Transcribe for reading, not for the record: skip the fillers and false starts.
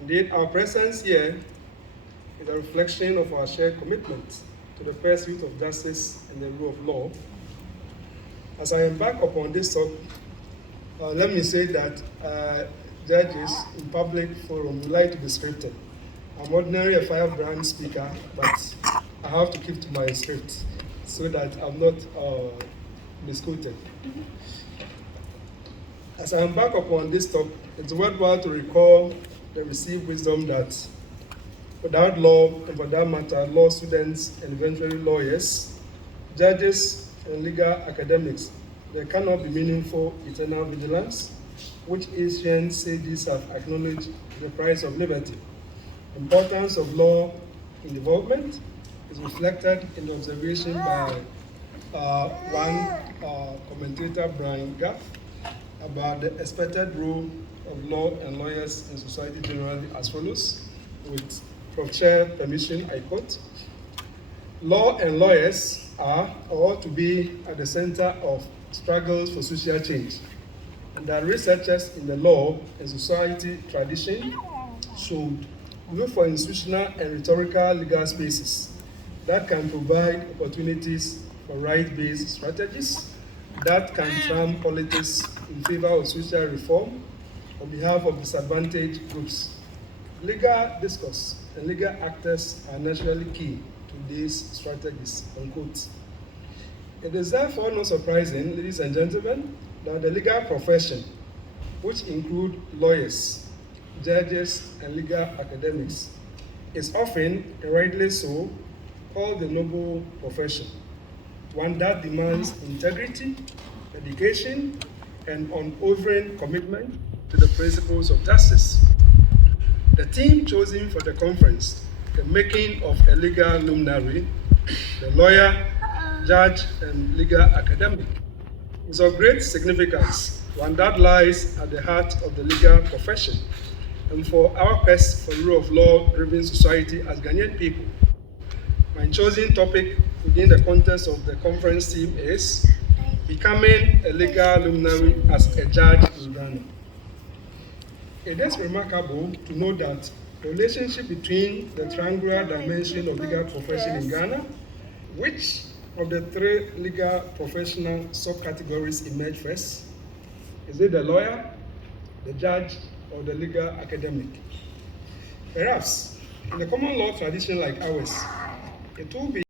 Indeed, our presence here is a reflection of our shared commitment to the pursuit of justice and the rule of law. As I embark upon this talk, let me say that judges in public forum would like to be scripted. I'm ordinarily a firebrand speaker, but I have to keep to my script so that I'm not misquoted. As I embark upon this talk, it's worthwhile to recall the received wisdom that without law, and for that matter, law students and eventually lawyers, judges and legal academics, there cannot be meaningful eternal vigilance, which ancient sages have acknowledged the price of liberty. The importance of law in development is reflected in the observation by one commentator, Brian Gaff, about the expected role of law and lawyers in society generally as follows, with Prof. Chair permission, I quote, "Law and lawyers are or ought to be at the center of struggles for social change, and that researchers in the law and society tradition should look for institutional and rhetorical legal spaces that can provide opportunities for right-based strategies that can frame politics in favor of social reform on behalf of disadvantaged groups. Legal discourse and legal actors are naturally key to these strategies," unquote. It is therefore not surprising, ladies and gentlemen, that the legal profession, which include lawyers, judges, and legal academics, is often, and rightly so, called the noble profession, one that demands integrity, dedication, and unwavering commitment to the principles of justice. The theme chosen for the conference, the making of a legal luminary, the lawyer, judge, and legal academic, is of great significance, one that lies at the heart of the legal profession, and for our quest for rule of law-driven society as Ghanaian people. My chosen topic within the context of the conference theme is becoming a legal luminary as a judge in Ghana. It is remarkable to know that the relationship between the triangular dimension of legal profession in Ghana, which of the three legal professional subcategories emerge first? Is it the lawyer, the judge, or the legal academic? Perhaps, in the common law tradition like ours, it will be